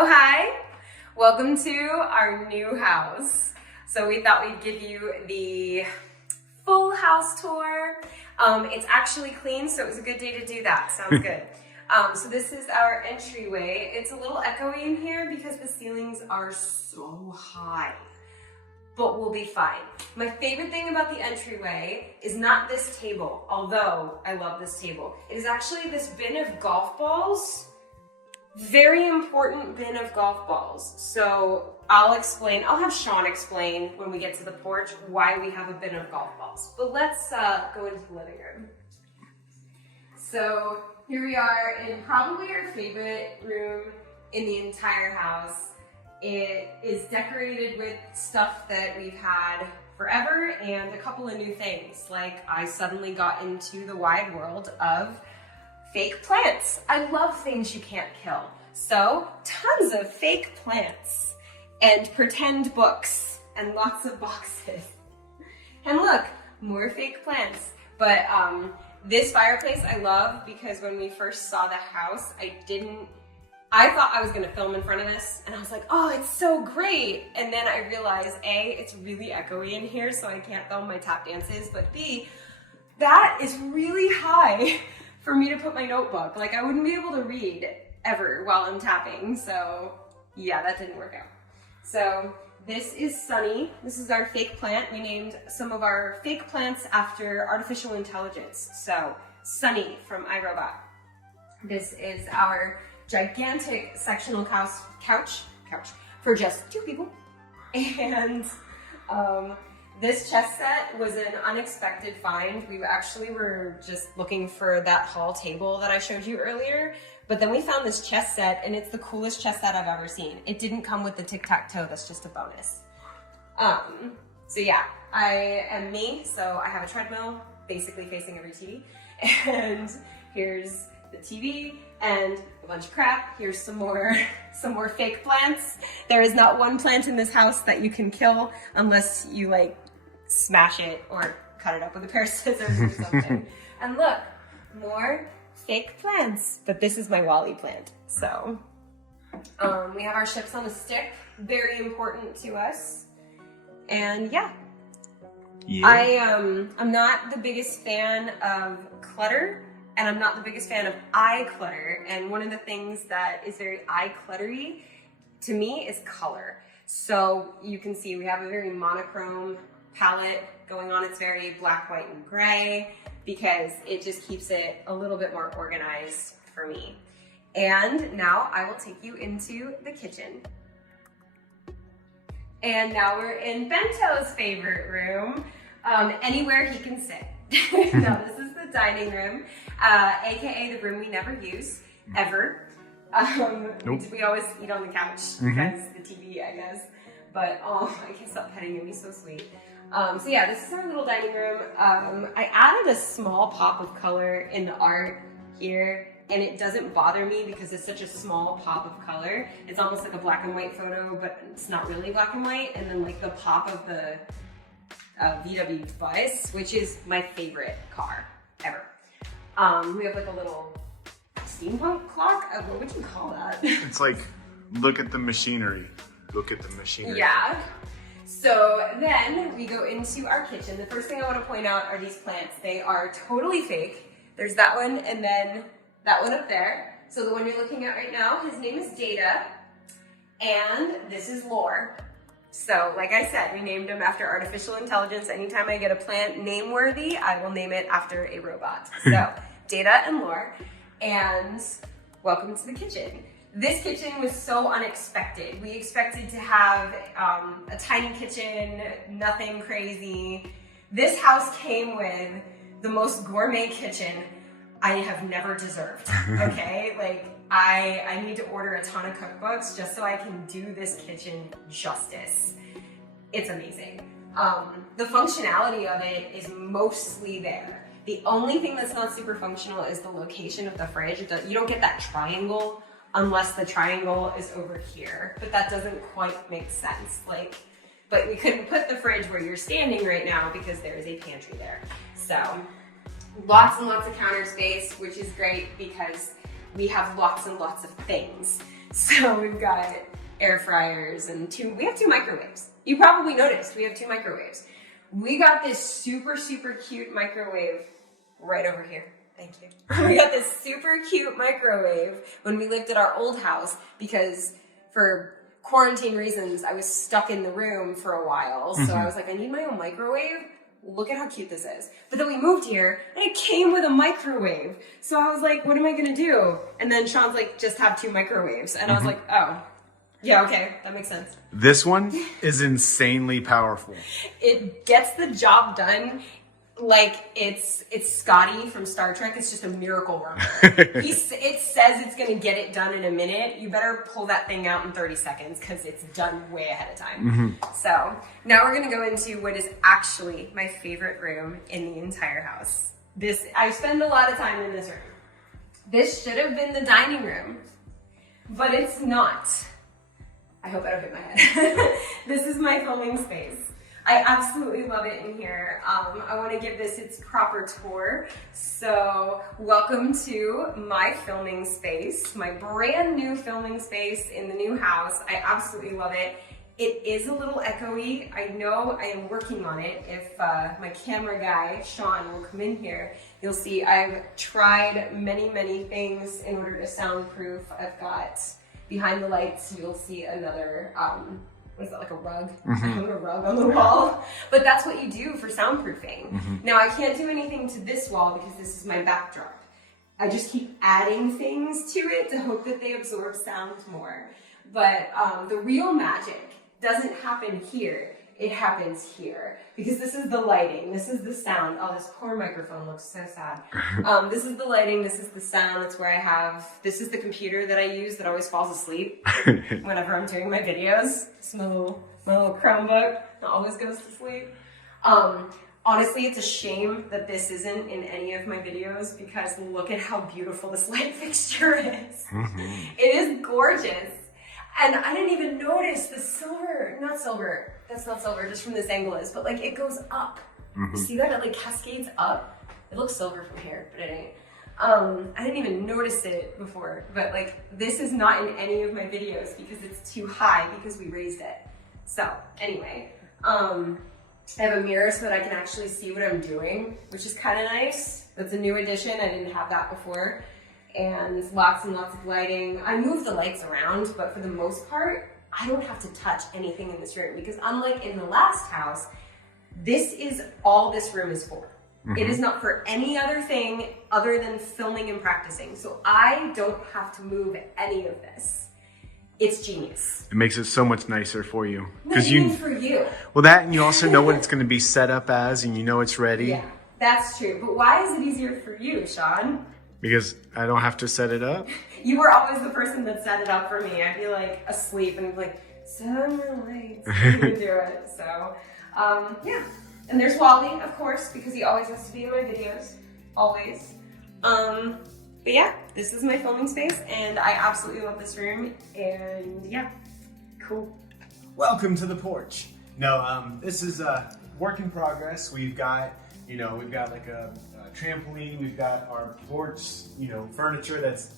Oh, hi. Welcome to our new house. So we thought we'd give you the full house tour. It's actually clean, so it was a good day to do that. Sounds good. So this is our entryway. It's a little echoey in here because the ceilings are so high, but we'll be fine. My favorite thing about the entryway is not this table, although I love this table. It is actually this bin of golf balls. Very important bin of golf balls. So I'll have Sean explain when we get to the porch why we have a bin of golf balls. But let's go into the living room. So here we are in probably our favorite room in the entire house. It is decorated with stuff that we've had forever and a couple of new things. Like I suddenly got into the wide world of fake plants. I love things you can't kill. So tons of fake plants and pretend books and lots of boxes. And look, more fake plants. But this fireplace I love because when we first saw the house, I thought I was gonna film in front of this and I was like, oh, it's so great. And then I realized A, it's really echoey in here so I can't film my tap dances, but B, that is really high for me to put my notebook. Like I wouldn't be able to read ever while I'm tapping. So yeah, that didn't work out. So this is Sunny. This is our fake plant. We named some of our fake plants after artificial intelligence. So Sunny from iRobot. This is our gigantic sectional couch for just 2 people. And this chess set was an unexpected find. We actually were just looking for that hall table that I showed you earlier, but then we found this chess set and it's the coolest chess set I've ever seen. It didn't come with the tic-tac-toe, that's just a bonus. So yeah, I am me, so I have a treadmill basically facing every TV, and here's the TV and a bunch of crap. Here's some more fake plants. There is not one plant in this house that you can kill unless you like smash it or cut it up with a pair of scissors or something. And look, more fake plants. But this is my Wally plant. So we have our chips on a stick, very important to us. And yeah. I'm not the biggest fan of clutter, and I'm not the biggest fan of eye clutter. And one of the things that is very eye cluttery to me is color. So you can see we have a very monochrome palette going on. It's very black, white, and gray because it just keeps it a little bit more organized for me. And now I will take you into the kitchen. And now we're in Bento's favorite room, anywhere he can sit. Now this is the dining room, AKA the room we never use, ever. Nope. We always eat on the couch because the TV, I guess. But oh, I can't stop petting him, he's so sweet. So yeah, this is our little dining room. I added a small pop of color in the art here, and it doesn't bother me because it's such a small pop of color. It's almost like a black and white photo, but it's not really black and white. And then like the pop of the VW bus, which is my favorite car ever. We have like a little steampunk clock. What would you call that? It's like, look at the machinery. Look at the machinery. Yeah. So then we go into our kitchen. The first thing I want to point out are these plants. They are totally fake. There's that one and then that one up there. So the one you're looking at right now, his name is Data, and this is Lore. So like I said, we named them after artificial intelligence. Anytime I get a plant name-worthy, I will name it after a robot. So Data and Lore, and welcome to the kitchen. This kitchen was so unexpected. We expected to have a tiny kitchen, nothing crazy. This house came with the most gourmet kitchen I have never deserved, okay? Like, I need to order a ton of cookbooks just so I can do this kitchen justice. It's amazing. The functionality of it is mostly there. The only thing that's not super functional is the location of the fridge. You don't get that triangle unless the triangle is over here, but that doesn't quite make sense. But we couldn't put the fridge where you're standing right now because there is a pantry there. So lots and lots of counter space, which is great because we have lots and lots of things. So we've got air fryers and we have 2 microwaves. You probably noticed we have 2 microwaves. We got this super, super cute microwave right over here. Thank you. We got this super cute microwave when we lived at our old house because for quarantine reasons, I was stuck in the room for a while. So I was like, I need my own microwave. Look at how cute this is. But then we moved here and it came with a microwave. So I was like, what am I going to do? And then Sean's like, just have 2 microwaves. And I was like, oh, yeah, okay. That makes sense. This one is insanely powerful. It gets the job done like it's Scotty from Star Trek. It's just a miracle worker. It says it's going to get it done in a minute. You better pull that thing out in 30 seconds because it's done way ahead of time. So now we're going to go into what is actually my favorite room in the entire house. I spend a lot of time in this room. This should have been the dining room, but it's not. I hope I don't hit my head. This is my filming space. I absolutely love it in here. I want to give this its proper tour. So welcome to my filming space, my brand new filming space in the new house. I absolutely love it. It is a little echoey. I know I am working on it. If my camera guy, Sean, will come in here, you'll see I've tried many, many things in order to soundproof. I've got behind the lights, you'll see another, what is that, like a rug? I have a rug on the wall. But that's what you do for soundproofing. Now I can't do anything to this wall because this is my backdrop. I just keep adding things to it to hope that they absorb sound more. But the real magic doesn't happen here. It happens here because this is the lighting, this is the sound. Oh, this poor microphone looks so sad. This is the lighting, this is the sound. That's where this is the computer that I use that always falls asleep whenever I'm doing my videos. It's my little Chromebook that always goes to sleep. Honestly, it's a shame that this isn't in any of my videos because look at how beautiful this light fixture is. It is gorgeous. And I didn't even notice the silver, not silver, that's not silver, just from this angle is, but like it goes up. You see that? It like cascades up. It looks silver from here, but it ain't. I didn't even notice it before, but like this is not in any of my videos because it's too high because we raised it. So anyway, I have a mirror so that I can actually see what I'm doing, which is kind of nice. That's a new addition. I didn't have that before. And lots of lighting. I move the lights around, but for the most part, I don't have to touch anything in this room because unlike in the last house, this is all this room is for. It is not for any other thing other than filming and practicing. So I don't have to move any of this. It's genius. It makes it so much nicer for you. What do you mean for you? Well, that and you also know what it's going to be set up as and you know it's ready. Yeah, that's true. But why is it easier for you, Sean? Because I don't have to set it up. You were always the person that set it up for me. I'd be like asleep and I'd be like, set on the lights. You can do it. So, yeah. And there's Wally, of course, because he always has to be in my videos. Always. But yeah, this is my filming space and I absolutely love this room. And yeah, cool. Welcome to the porch. No, this is a work in progress. We've got like a trampoline, we've got our porch, furniture that's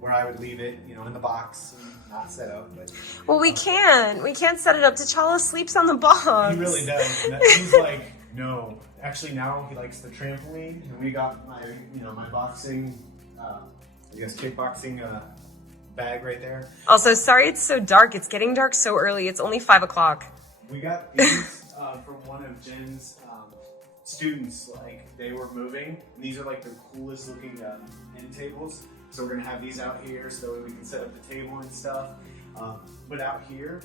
where I would leave it, in the box and not set up. But well, we can't set it up. T'Challa sleeps on the box. He really does. He's like, no. Actually, now he likes the trampoline, and we got my, my boxing, kickboxing bag right there. Also, sorry it's so dark. It's getting dark so early. It's only 5 o'clock. We got these from one of Jen's students. Like they were moving, and these are like the coolest looking end tables. So we're gonna have these out here so that way we can set up the table and stuff. But out here,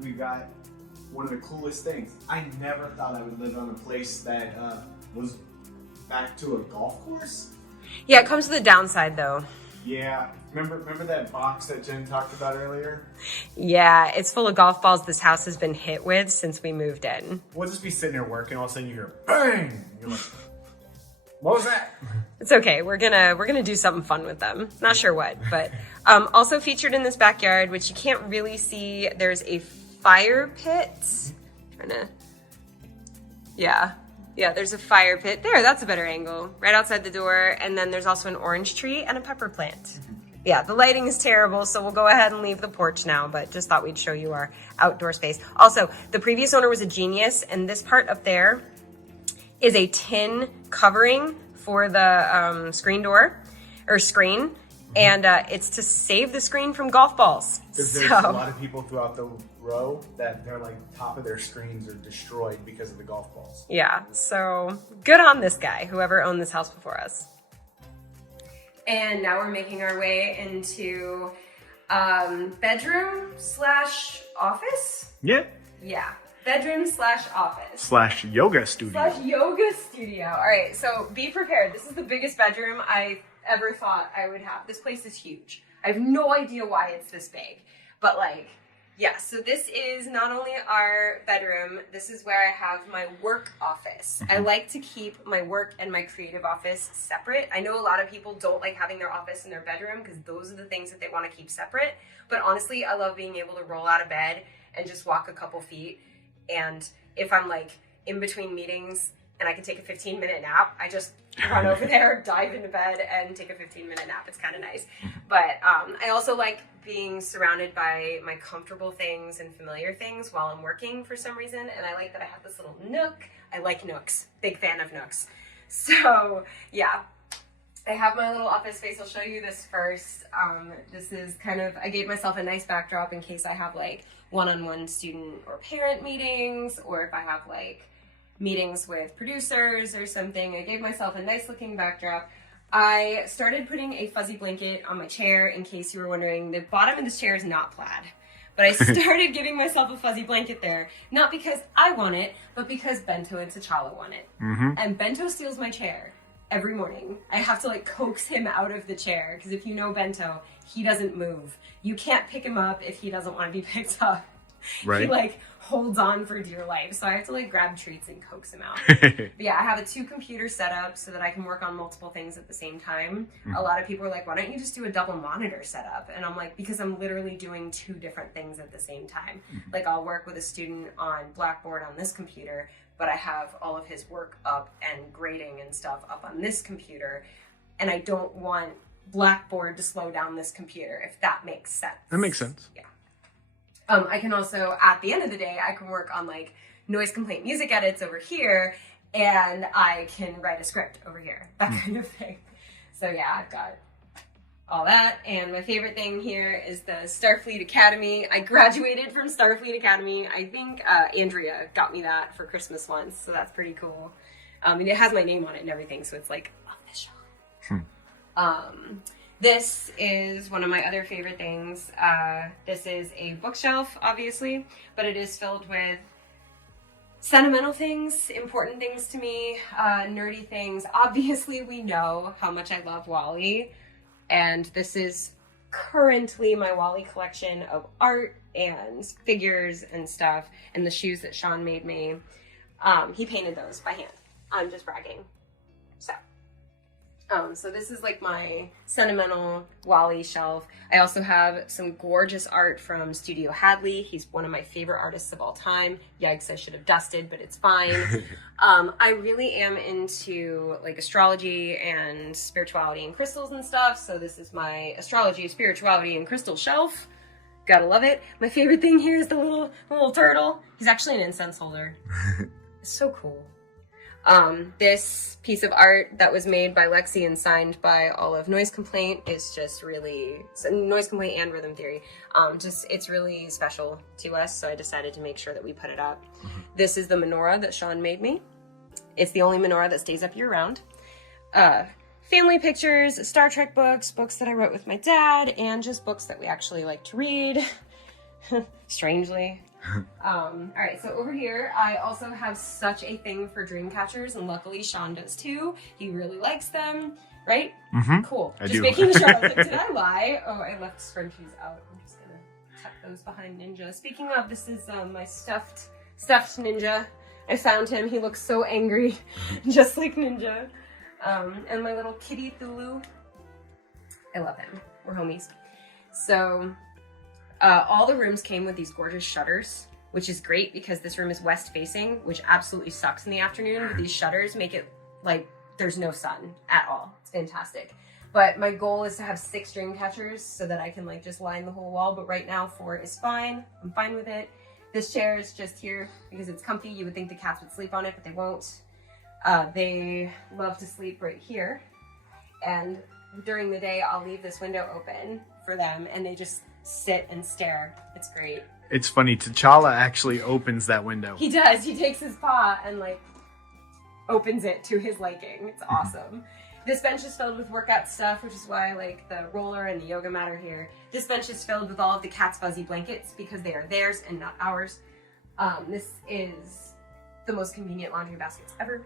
we've got one of the coolest things. I never thought I would live on a place that was back to a golf course. Yeah, it comes to the downside though. Yeah, remember that box that Jen talked about earlier? Yeah, it's full of golf balls this house has been hit with since we moved in. We'll just be sitting there working, all of a sudden you hear bang! You're like, what was that? It's okay. We're gonna do something fun with them. Not sure what, but also featured in this backyard, which you can't really see. There's a fire pit. Yeah, there's a fire pit there. That's a better angle. Right outside the door, and then there's also an orange tree and a pepper plant. Yeah, the lighting is terrible, so we'll go ahead and leave the porch now, but just thought we'd show you our outdoor space. Also, the previous owner was a genius, and this part up there is a tin covering for the screen door, or screen, and it's to save the screen from golf balls. There's a lot of people throughout the row that they're like top of their screens are destroyed because of the golf balls. Yeah, so good on this guy, whoever owned this house before us. And now we're making our way into bedroom slash office. Yeah. Yeah, bedroom slash office. Slash yoga studio. Slash yoga studio. All right, so be prepared. This is the biggest bedroom I ever thought I would have. This place is huge. I have no idea why it's this big, but like, yeah, so this is not only our bedroom, this is where I have my work office. I like to keep my work and my creative office separate. I know a lot of people don't like having their office in their bedroom because those are the things that they want to keep separate. But honestly, I love being able to roll out of bed and just walk a couple feet. And if I'm like in between meetings and I can take a 15-minute nap, I just run over there, dive into bed, and take a 15-minute nap. It's kind of nice. But I also like being surrounded by my comfortable things and familiar things while I'm working for some reason. And I like that I have this little nook. I like nooks. Big fan of nooks. So yeah, I have my little office space. I'll show you this first. This is kind of, I gave myself a nice backdrop in case I have like one-on-one student or parent meetings, or if I have like meetings with producers or something. I gave myself a nice looking backdrop. I started putting a fuzzy blanket on my chair. In case you were wondering, the bottom of this chair is not plaid, but I started giving myself a fuzzy blanket there, not because I want it, but because Bento and T'Challa want it. And Bento steals my chair every morning. I have to like coax him out of the chair, because if you know Bento, he doesn't move. You can't pick him up if he doesn't want to be picked up. Right. He like holds on for dear life, so I have to like grab treats and coax him out. But yeah, I have a 2-computer setup so that I can work on multiple things at the same time. A lot of people are like, why don't you just do a double monitor setup? And I'm like, because I'm literally doing 2 different things at the same time. Like I'll work with a student on Blackboard on this computer, but I have all of his work up and grading and stuff up on this computer, and I don't want Blackboard to slow down this computer, if that makes sense. That makes sense. Yeah. I can also, at the end of the day, I can work on like noise complaint music edits over here, and I can write a script over here, that kind of thing. So yeah, I've got all that. And my favorite thing here is the Starfleet Academy. I graduated from Starfleet Academy. I think Andrea got me that for Christmas once, so that's pretty cool. And it has my name on it and everything, so it's like official. This is one of my other favorite things. This is a bookshelf, obviously, but it is filled with sentimental things, important things to me, nerdy things. Obviously, we know how much I love Wally, and this is currently my Wally collection of art and figures and stuff, and the shoes that Sean made me. He painted those by hand. I'm just bragging. So this is like my sentimental Wally shelf. I also have some gorgeous art from Studio Hadley. He's one of my favorite artists of all time. Yikes, I should have dusted, but it's fine. I really am into like astrology and spirituality and crystals and stuff. So this is my astrology, spirituality, and crystal shelf. Gotta love it. My favorite thing here is the little turtle. He's actually an incense holder. It's so cool. This piece of art that was made by Lexi and signed by all of Noise Complaint is just really, Noise Complaint and Rhythm Theory, it's really special to us, so I decided to make sure that we put it up. This is the menorah that Sean made me. It's the only menorah that stays up year-round. Family pictures, Star Trek books that I wrote with my dad, and just books that we actually like to read, strangely. All right, so over here, I also have such a thing for dream catchers, and luckily Sean does too. He really likes them, right? Cool. I just do. making sure. I was like, did I lie? Oh, I left scrunchies out. I'm just gonna tuck those behind Ninja. Speaking of, this is my stuffed Ninja. I found him. He looks so angry, just like Ninja. And my little kitty Thulu. I love him. We're homies. So all the rooms came with these gorgeous shutters, which is great because this room is west facing, which absolutely sucks in the afternoon. But these shutters make it like there's no sun at all. It's fantastic. But my goal is to have 6 dream catchers so that I can like just line the whole wall. But right now 4 is fine. I'm fine with it. This chair is just here because it's comfy. You would think the cats would sleep on it, but they won't. They love to sleep right here. And during the day, I'll leave this window open for them and they just sit and stare. It's great. It's funny, T'Challa actually opens that window. He does. He takes his paw and like opens it to his liking. It's awesome. This bench is filled with workout stuff, which is why I like the roller and the yoga mat are here. This bench is filled with all of the cat's fuzzy blankets because they are theirs and not ours. This is the most convenient laundry baskets ever.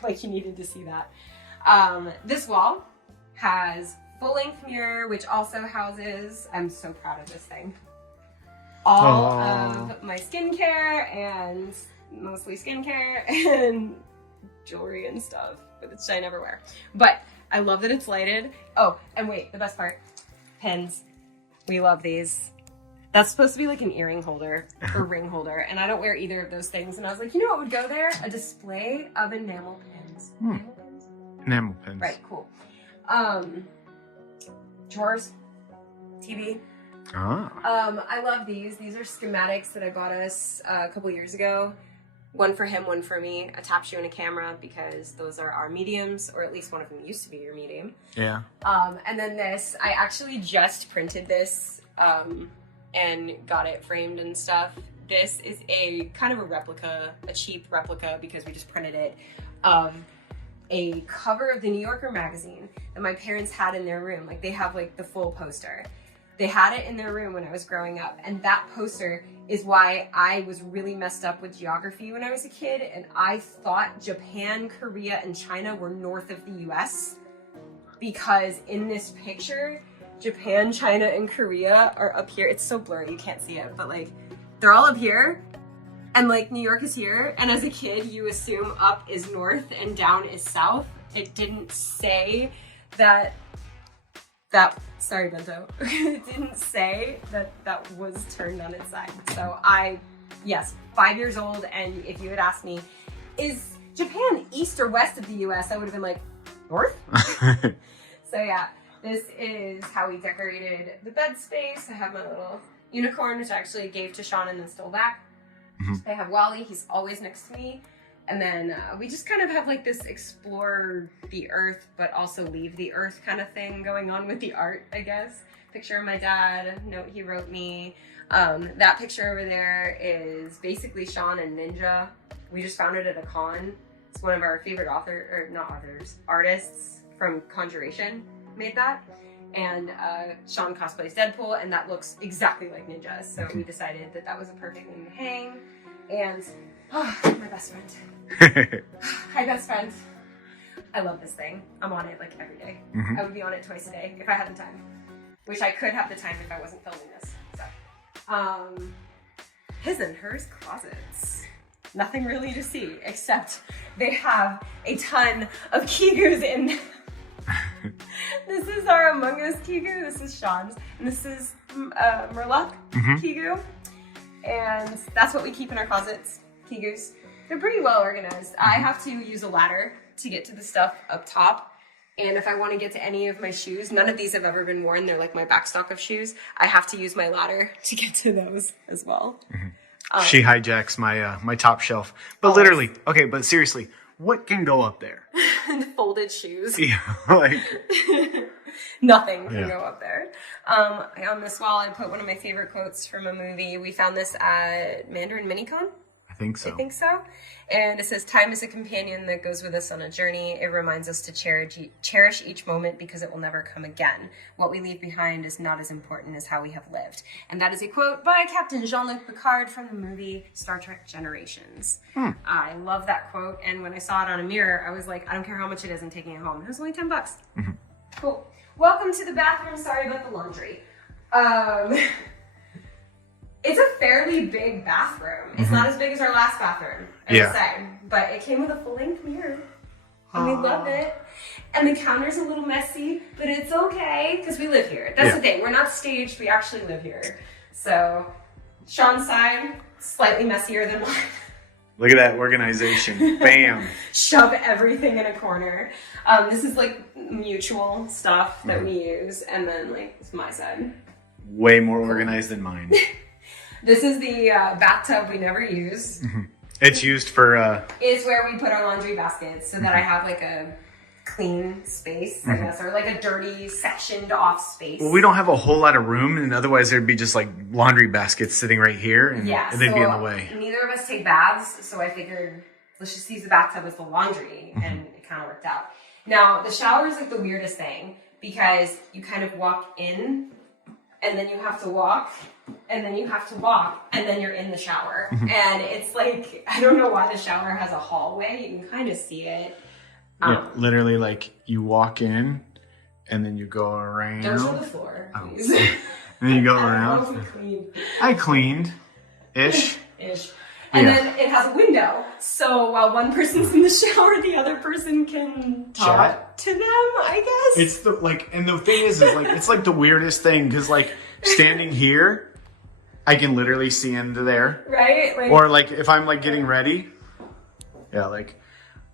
Like you needed to see that. This wall has full-length mirror, which also houses, I'm so proud of this thing, all of my skincare and mostly skincare and jewelry and stuff, which I never wear. But I love that it's lighted. Oh, and wait, the best part, pins. We love these. That's supposed to be like an earring holder or ring holder, and I don't wear either of those things. And I was like, you know what would go there? A display of enamel pins. Enamel pins? Enamel pins. Right, cool. Drawers, TV. I love these. These are schematics that I bought us a couple years ago. One for him, one for me. A tap shoe and a camera because those are our mediums, or at least one of them used to be your medium. Yeah. And then this, I actually just printed this and got it framed and stuff. This is a kind of a replica, a cheap replica because we just printed it, of a cover of the New Yorker magazine that my parents had in their room. Like they have like the full poster. They had it in their room when I was growing up, and that poster is why I was really messed up with geography when I was a kid, and I thought Japan, Korea, and China were north of the US, because in this picture, Japan, China, and Korea are up here. It's so blurry, you can't see it, but like, they're all up here, and like New York is here, and as a kid, you assume up is north and down is south. It didn't say that sorry, Bento. It didn't say that was turned on its side. So yes, 5 years old, and if you had asked me, is Japan east or west of the US, I would have been like, north? So yeah, this is how we decorated the bed space. I have my little unicorn, which I actually gave to Sean and then stole back. I have Wally, he's always next to me. And then we just kind of have like this explore the earth, but also leave the earth kind of thing going on with the art, I guess. Picture of my dad, note he wrote me. That picture over there is basically Sean and Ninja. We just found it at a con. It's one of our favorite artists from Conjuration made that. And Sean cosplays Deadpool, and that looks exactly like Ninja. So we decided that that was a perfect thing to hang. And my best friend. Hi, best friend. I love this thing. I'm on it like every day. I would be on it twice a day if I had the time. Which I could have the time if I wasn't filming this. So, his and hers closets. Nothing really to see, except they have a ton of Kigus in them. This is our Among Us Kigu. This is Sean's. And this is Murloc Kigu. And that's what we keep in our closets. Kigus. They're pretty well organized. I have to use a ladder to get to the stuff up top. And if I want to get to any of my shoes, none of these have ever been worn. They're like my backstock of shoes. I have to use my ladder to get to those as well. She hijacks my top shelf. But literally, okay, but seriously, what can go up there? Folded shoes. Yeah, like... Nothing can go up there. On this wall, I put one of my favorite quotes from a movie. We found this at Mandarin Minicon. I think so. And it says, time is a companion that goes with us on a journey. It reminds us to cherish each moment because it will never come again. What we leave behind is not as important as how we have lived. And that is a quote by Captain Jean-Luc Picard from the movie Star Trek Generations. I love that quote. And when I saw it on a mirror, I was like, I don't care how much it is, I'm taking it home. It was only $10. Cool. Welcome to the bathroom. Sorry about the laundry. It's a fairly big bathroom. It's not as big as our last bathroom, I would say. But it came with a full-length mirror. And we love it. And the counter's a little messy, but it's okay, because we live here. That's the thing. We're not staged. We actually live here. So, Sean's side, slightly messier than mine. Look at that organization. Bam. Shove everything in a corner. This is like mutual stuff that we use, and then like it's my side. Way more organized than mine. This is the bathtub we never use. It's used for... Is where we put our laundry baskets so that I have like a clean space, I guess, or like a dirty, sectioned off space. Well, we don't have a whole lot of room, and otherwise there'd be just like laundry baskets sitting right here, and they'd be in the way. Neither of us take baths, so I figured let's just use the bathtub as the laundry, and it kind of worked out. Now, the shower is like the weirdest thing because you kind of walk in, and then you have to walk, and then you have to walk, and then you're in the shower. And it's like, I don't know why the shower has a hallway. You can kind of see it. Yeah, literally, like, you walk in, and then you go around. Don't show the floor, please. And then you go I around. don't know if we cleaned. I cleaned-ish. Ish. And then it has a window. So while one person's in the shower, the other person can talk to them, I guess. It's the, like, and the thing is like, it's like the weirdest thing, because, like, standing here, I can literally see into there. Right? Like, Or, like, if I'm, like, getting ready, like,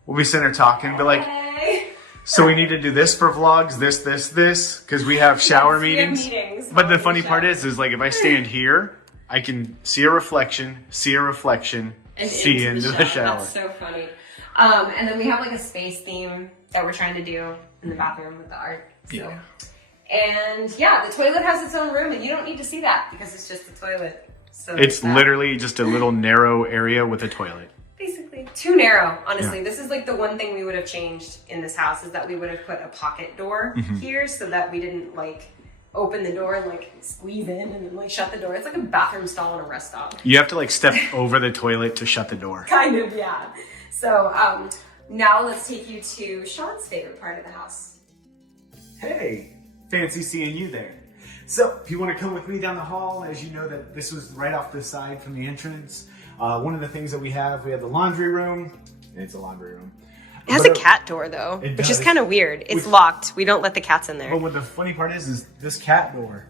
we'll be sitting there talking, but, like, hey. so we need to do this for vlogs, this, because we have shower We have meetings. meetings. But the funny part is like, if I stand here, I can see a reflection, And see into the shower. That's so funny. And then we have like a space theme that we're trying to do in the bathroom with the art. So. Yeah. And yeah, the toilet has its own room, and you don't need to see that because it's just a toilet. So It's literally just a little narrow area with a toilet. basically too narrow, honestly. This is like the one thing we would have changed in this house is that we would have put a pocket door here so that we didn't like open the door and like squeeze in and then like shut the door. It's like a bathroom stall in a rest stop. You have to like step over the toilet to shut the door. Kind of, yeah. So now let's take you to Sean's favorite part of the house. Hey, fancy seeing you there. So if you want to come with me down the hall, as you know that this was right off the side from the entrance. One of the things that we have the laundry room. It's a laundry room. It has a cat door though, which is kind of weird. It's locked. We don't let the cats in there. But what the funny part is this cat door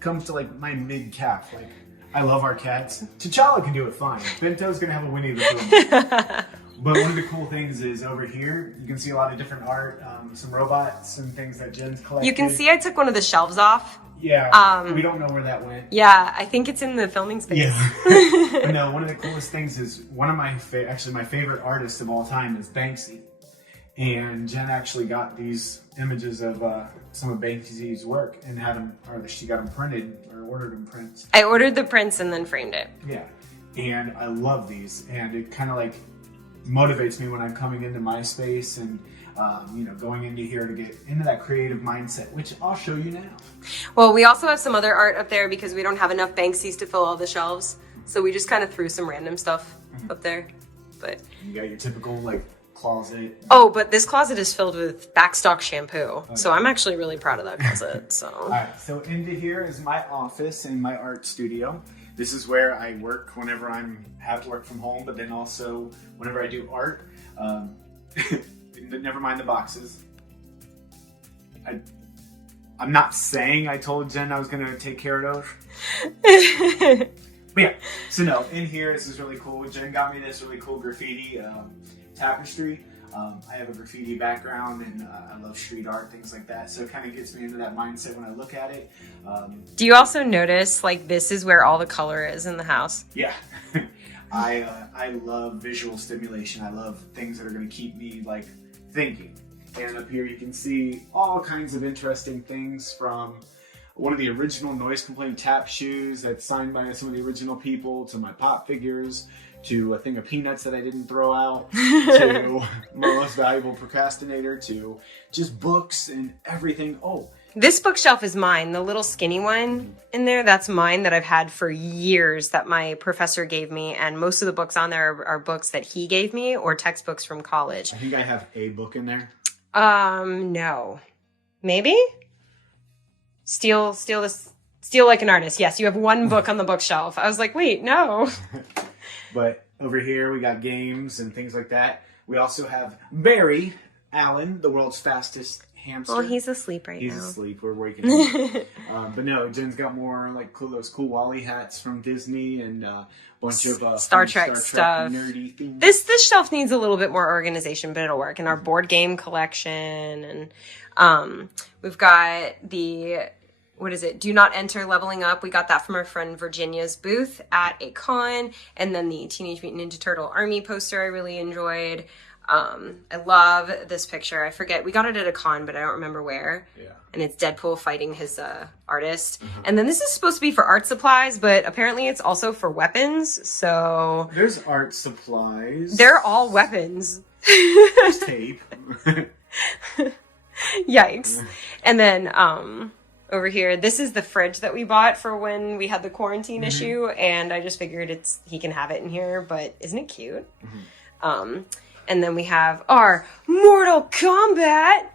comes to like my mid calf. Like I love our cats. T'Challa can do it fine. Bento's gonna have a Winnie the Pooh. But one of the cool things is over here, you can see a lot of different art, some robots and things that Jen's collected. You can see I took one of the shelves off. Yeah, we don't know where that went. Yeah, I think it's in the filming space. Yeah. But no, one of the coolest things is one of my actually my favorite artists of all time is Banksy. And Jen actually got these images of some of Banksy's work and had them, or she got them printed or ordered them prints. I ordered the prints and then framed it. Yeah. And I love these. And it kind of like motivates me when I'm coming into my space and going into here to get into that creative mindset, which I'll show you now. Well, we also have some other art up there because we don't have enough Banksys to fill all the shelves. So we just kind of threw some random stuff up there. But you got your typical like closet. Oh, but this closet is filled with backstock shampoo. Okay. So I'm actually really proud of that closet. So all right, so into here is my office and my art studio. This is where I work whenever I'm have work from home, but then also whenever I do art. Never mind the boxes. I'm not saying I told Jen I was going to take care of those. But yeah, so no, in here, this is really cool. Jen got me this really cool graffiti tapestry. I have a graffiti background and I love street art, things like that. So it kind of gets me into that mindset when I look at it. Do you also notice like this is where all the color is in the house? Yeah. I love visual stimulation. I love things that are going to keep me like thinking. And up here you can see all kinds of interesting things from one of the original noise complaint tap shoes that's signed by some of the original people to my pop figures to a thing of peanuts that I didn't throw out to my most valuable procrastinator to just books and everything. Oh, this bookshelf is mine. The little skinny one in there, that's mine that I've had for years that my professor gave me. And most of the books on there are books that he gave me or textbooks from college. I think I have a book in there. No. Maybe? Steal like an artist. Yes, you have one book on the bookshelf. I was like, wait, no. But over here we got games and things like that. We also have Barry Allen, the world's fastest hamster. Well, he's asleep right He's now. asleep. We're waking him up. But no, Jen's got more like those cool Wally hats from Disney and a bunch of Star Trek stuff. nerdy things. This shelf needs a little bit more organization, but it'll work. And our board game collection, and we've got the, what is it? Do Not Enter Leveling Up. We got that from our friend Virginia's booth at a con. And then the Teenage Mutant Ninja Turtle Army poster I really enjoyed. I love this picture. I forget. We got it at a con, but I don't remember where. Yeah. And it's Deadpool fighting his artist. And then this is supposed to be for art supplies, but apparently it's also for weapons. So There's art supplies. they're all weapons. There's tape. Yikes. And then over here, this is the fridge that we bought for when we had the quarantine issue, and I just figured he can have it in here, but isn't it cute? And then we have our Mortal Kombat.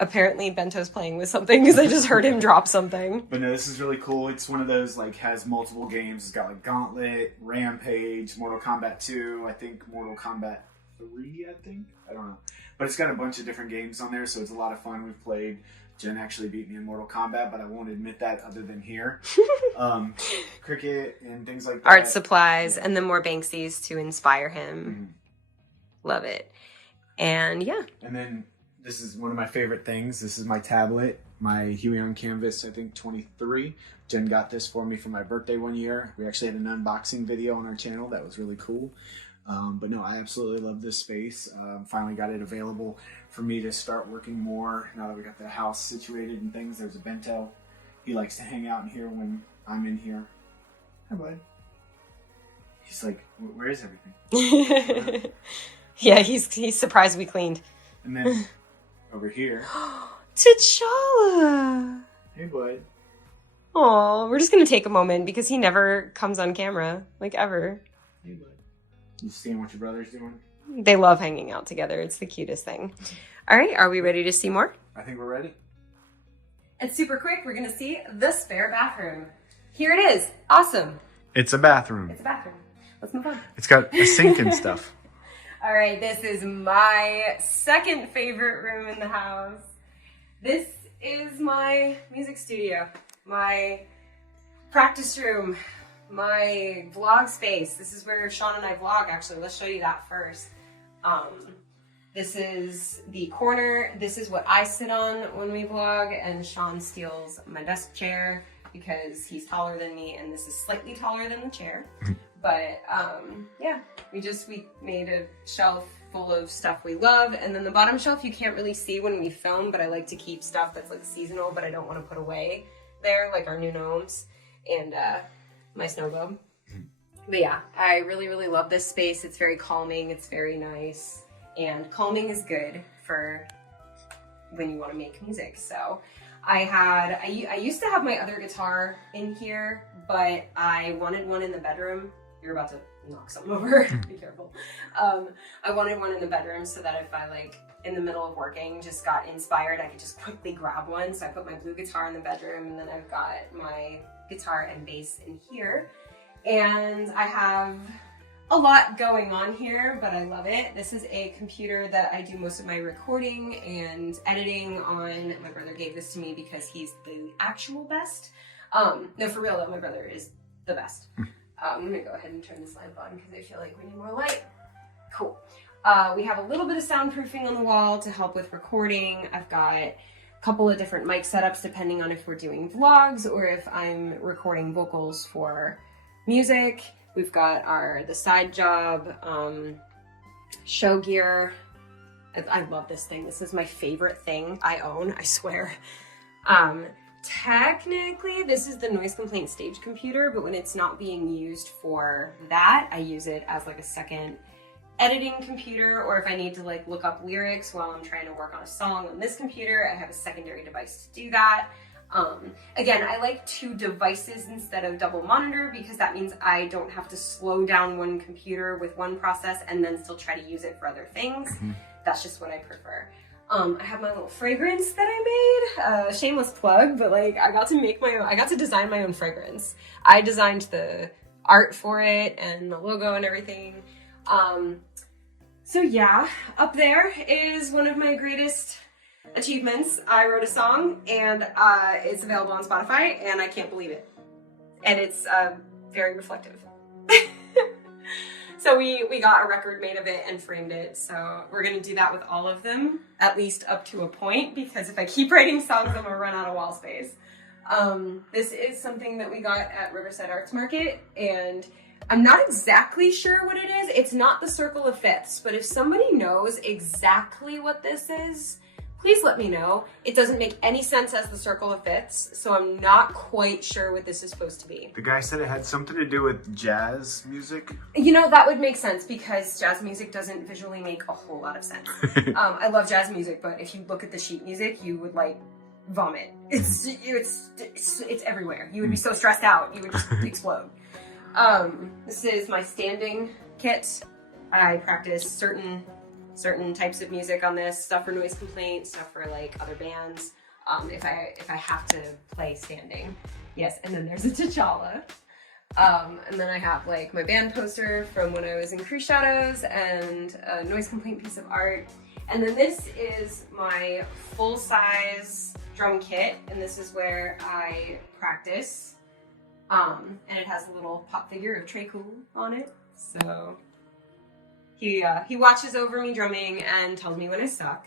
Apparently Bento's playing with something because I just heard him drop something. But no, this is really cool. It's one of those, like, has multiple games. It's got, like, Gauntlet, Rampage, Mortal Kombat 2, I think Mortal Kombat 3, I don't know. But it's got a bunch of different games on there, so it's a lot of fun. We've played. Jen actually beat me in Mortal Kombat, but I won't admit that other than here. Cricket and things like that. Art supplies, and then more Banksies to inspire him. Love it. And yeah. And then this is one of my favorite things. This is my tablet, my Huey on Canvas, I think 23. Jen got this for me for my birthday one year. We actually had an unboxing video on our channel. That was really cool. But no, I absolutely love this space. Finally got it available for me to start working more now that we got the house situated and things. There's a bento. He likes to hang out in here when I'm in here. Hi, bud. He's like, where is everything? Yeah, he's surprised we cleaned. And then over here. T'Challa! Hey, bud. Aw, we're just gonna take a moment because he never comes on camera, like ever. Hey, bud. You seeing what your brother's doing? They love hanging out together. It's the cutest thing. All right, are we ready to see more? I think we're ready. And super quick, we're gonna see the spare bathroom. Here it is. Awesome. It's a bathroom. It's a bathroom. Let's move on. It's got a sink and stuff. All right, this is my second favorite room in the house. This is my music studio, my practice room, my vlog space. This is where Sean and I vlog, actually. Let's show you that first. This is the corner. This is what I sit on when we vlog, and Sean steals my desk chair because he's taller than me, and this is slightly taller than the chair. But yeah, we made a shelf full of stuff we love, and then the bottom shelf you can't really see when we film, but I like to keep stuff that's like seasonal, but I don't want to put away there, like our new gnomes and my snow globe. But yeah, I really, really love this space. It's very calming. It's very nice. And calming is good for when you want to make music. So I used to have my other guitar in here, but I wanted one in the bedroom. You're about to knock something over. Be careful. I wanted one in the bedroom so that if I, like, in the middle of working, just got inspired, I could just quickly grab one. So I put my blue guitar in the bedroom, and then I've got my guitar and bass in here. And I have a lot going on here, but I love it. This is a computer that I do most of my recording and editing on. My brother gave this to me because he's the actual best. No, for real though, my brother is the best. I'm gonna go ahead and turn this lamp on because I feel like we need more light. Cool. We have a little bit of soundproofing on the wall to help with recording. I've got a couple of different mic setups depending on if we're doing vlogs or if I'm recording vocals for music. We've got the side job, show gear. I love this thing. This is my favorite thing I own, I swear. Technically, this is the noise complaint stage computer, but when it's not being used for that, I use it as like a second editing computer, or if I need to like look up lyrics while I'm trying to work on a song on this computer, I have a secondary device to do that. Again, I like 2 devices instead of double monitor because that means I don't have to slow down one computer with one process and then still try to use it for other things. That's just what I prefer. I have my little fragrance that I made, shameless plug, but like I got to design my own fragrance. I designed the art for it and the logo and everything. So yeah, up there is one of my greatest achievements. I wrote a song and it's available on Spotify and I can't believe it. And it's very reflective. So we got a record made of it and framed it. So we're gonna do that with all of them, at least up to a point, because if I keep writing songs, I'm gonna run out of wall space. This is something that we got at Riverside Arts Market, and I'm not exactly sure what it is. It's not the Circle of Fifths, but if somebody knows exactly what this is, please let me know. It doesn't make any sense as the Circle of Fifths, so I'm not quite sure what this is supposed to be. The guy said it had something to do with jazz music. You know, that would make sense because jazz music doesn't visually make a whole lot of sense. I love jazz music, but if you look at the sheet music, you would like vomit. It's everywhere. You would be so stressed out, you would just explode. This is my standing kit. I practice certain types of music on this, stuff for noise complaint, stuff for like other bands, if I have to play standing. Yes, and then there's a T'Challa. And then I have like my band poster from when I was in Crew Shadows and a noise complaint piece of art. And then this is my full-size drum kit, and this is where I practice. And it has a little pop figure of Trey Cool on it. So he watches over me drumming and tells me when I suck.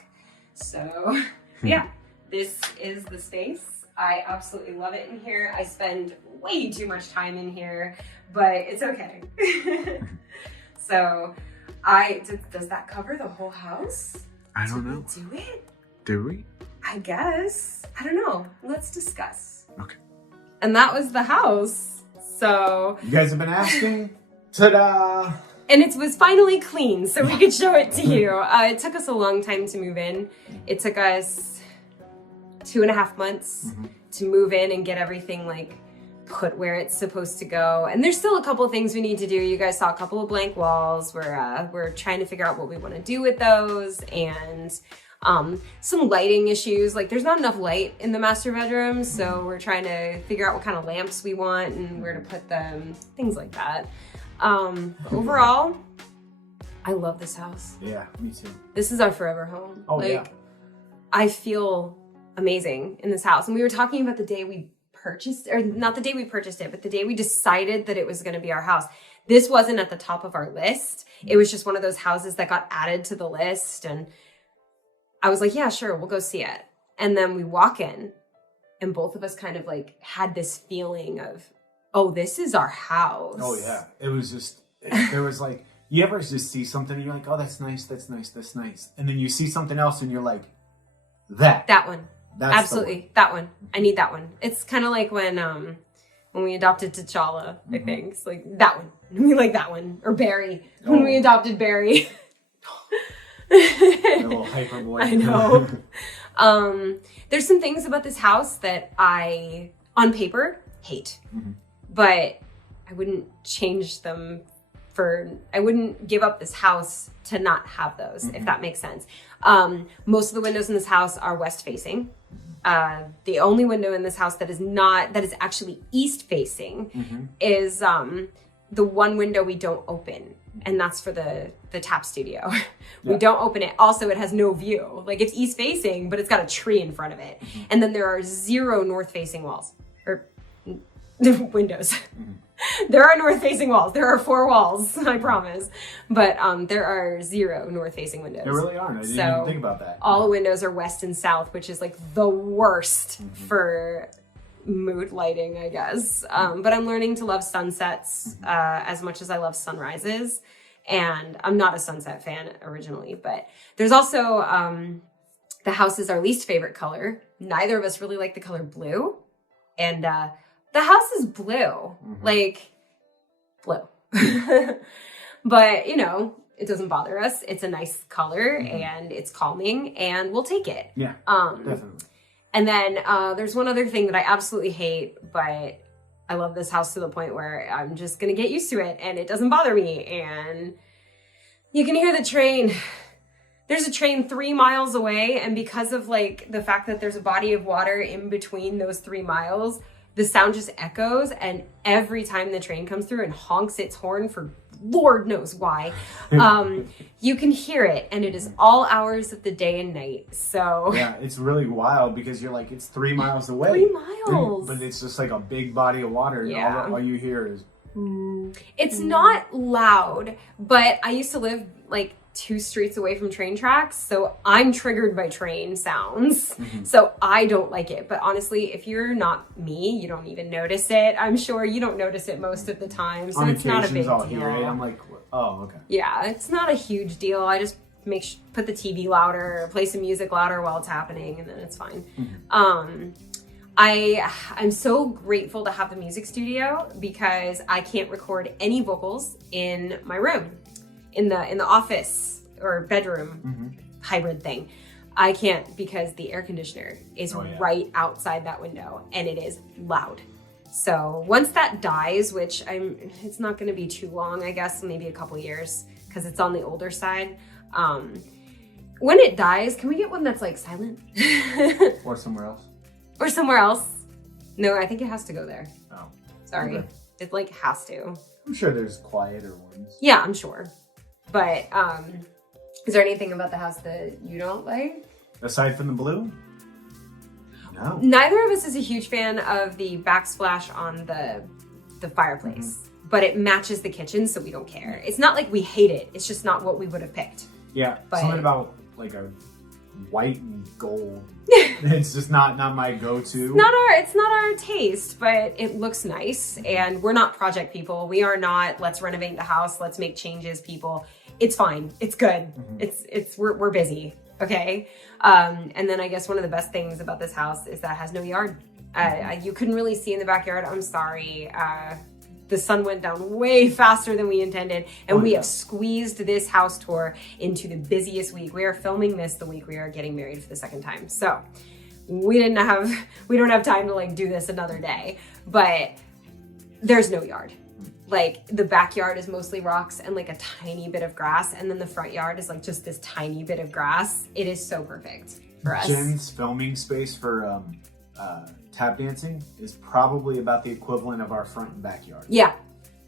So yeah, this is the space. I absolutely love it in here. I spend way too much time in here, but it's okay. So does that cover the whole house? I don't know. Do it? Do we? I guess. I don't know. Let's discuss. Okay. And that was the house. So You guys have been asking? Ta-da! and it was finally clean, so we could show it to you. It took us a long time to move in. It took us 2.5 months to move in and get everything like put where it's supposed to go. And there's still a couple of things we need to do. You guys saw a couple of blank walls. We're trying to figure out what we want to do with those, and some lighting issues. Like there's not enough light in the master bedroom, so we're trying to figure out what kind of lamps we want and where to put them, things like that. Overall, I love this house. Yeah, me too. This is our forever home. Oh, yeah. I feel amazing in this house. And we were talking about the day we purchased, or not the day we purchased it, but the day we decided that it was going to be our house. This wasn't at the top of our list. It was just one of those houses that got added to the list. And I was like, yeah, sure, we'll go see it. And then we walk in and both of us kind of like had this feeling of, oh, this is our house. Oh yeah. It was just, there was like, you ever just see something and you're like, oh, that's nice, that's nice, that's nice. And then you see something else and you're like, that one. That's absolutely. That one. I need that one. It's kind of like when we adopted T'Challa, I think. It's like that one. We like that one. Or Barry. When we adopted Barry. A little hyper boy. I know. There's some things about this house that I, on paper, hate. But I wouldn't change them I wouldn't give up this house to not have those, if that makes sense. Most of the windows in this house are west facing. The only window in this house that is actually east facing is the one window we don't open. And that's for the tap studio. We don't open it. Also, it has no view. Like it's east facing, but it's got a tree in front of it. And then there are 0 north facing walls or windows. There are north facing walls. There are 4 walls, I promise. But there are 0 north facing windows. There really aren't. I didn't even think about that. All the windows are west and south, which is like the worst for mood lighting, I guess. But I'm learning to love sunsets as much as I love sunrises. And I'm not a sunset fan originally, but there's also, the house is our least favorite color. Neither of us really like the color blue. And the house is blue, like blue. But, you know, it doesn't bother us. It's a nice color and it's calming and we'll take it. Yeah, definitely. And then there's one other thing that I absolutely hate, but I love this house to the point where I'm just going to get used to it and it doesn't bother me. And you can hear the train. There's a train 3 miles away. And because of like the fact that there's a body of water in between those 3 miles, the sound just echoes, and every time the train comes through and honks its horn for Lord knows why, you can hear it, and it is all hours of the day and night. So yeah, it's really wild because you're like, it's 3 miles away. 3 miles. But it's just like a big body of water, and Yeah. all you hear is... It's not loud, but I used to live like 2 streets away from train tracks, so I'm triggered by train sounds. So I don't like it. But honestly, if you're not me, you don't even notice it. I'm sure you don't notice it most of the time, so On it's not a big occasions, I'll deal. hear it. I'm like, oh, okay. Yeah, it's not a huge deal. I just put the TV louder, play some music louder while it's happening, and then it's fine. I'm so grateful to have the music studio because I can't record any vocals in my room, in the office or bedroom hybrid thing. I can't because the air conditioner is right outside that window and it is loud. So once that dies, which it's not going to be too long, I guess, maybe a couple years because it's on the older side. When it dies, can we get one that's like silent? Or somewhere else. Or somewhere else. No, I think it has to go there. Oh. Sorry. Okay. It like has to. I'm sure there's quieter ones. Yeah, I'm sure. But is there anything about the house that you don't like? Aside from the blue? No. Neither of us is a huge fan of the backsplash on the fireplace. But it matches the kitchen, so we don't care. It's not like we hate it. It's just not what we would have picked. Yeah, But- something about like a white and gold. It's just not my go-to. It's not our taste, but it looks nice. And we're not project people. We are not let's renovate the house, let's make changes people. It's fine. It's good. We're busy. Okay. And then I guess one of the best things about this house is that it has no yard. You couldn't really see in the backyard. I'm sorry. The sun went down way faster than we intended, and we have squeezed this house tour into the busiest week. We are filming this the week we are getting married for the second time. So we don't have time to like do this another day, but there's no yard. Like the backyard is mostly rocks and like a tiny bit of grass. And then the front yard is like just this tiny bit of grass. It is so perfect for us. Jen's filming space for tap dancing is probably about the equivalent of our front and backyard. Yeah.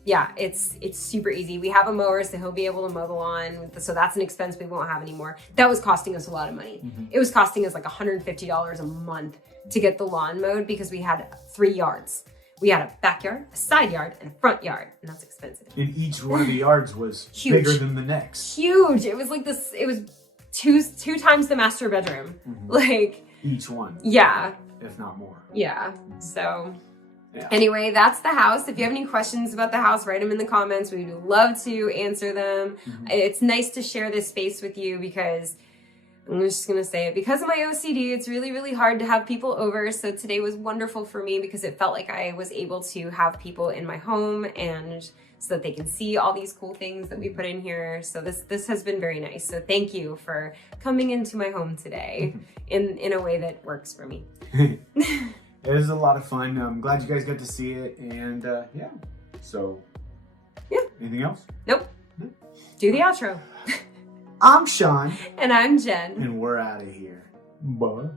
Yeah, it's super easy. We have a mower, so he'll be able to mow the lawn. So that's an expense we won't have anymore. That was costing us a lot of money. It was costing us like $150 a month to get the lawn mowed because we had 3 yards. We had a backyard, a side yard, and a front yard, and that's expensive. And each one of the yards was Huge. bigger than the next. Huge. It was like this. It was two times the master bedroom. Like Each one. yeah, If not more. yeah. So. Yeah. Anyway, that's the house. If you have any questions about the house, write them in the comments. We would love to answer them. It's nice to share this space with you because I'm just going to say it. Because of my OCD, it's really, really hard to have people over. So today was wonderful for me because it felt like I was able to have people in my home and so that they can see all these cool things that we put in here. So this has been very nice. So thank you for coming into my home today in a way that works for me. It was a lot of fun. I'm glad you guys got to see it. And yeah. So, yeah. Anything else? Nope. Do the outro. I'm Sean. And I'm Jen. And we're out of here. Bye.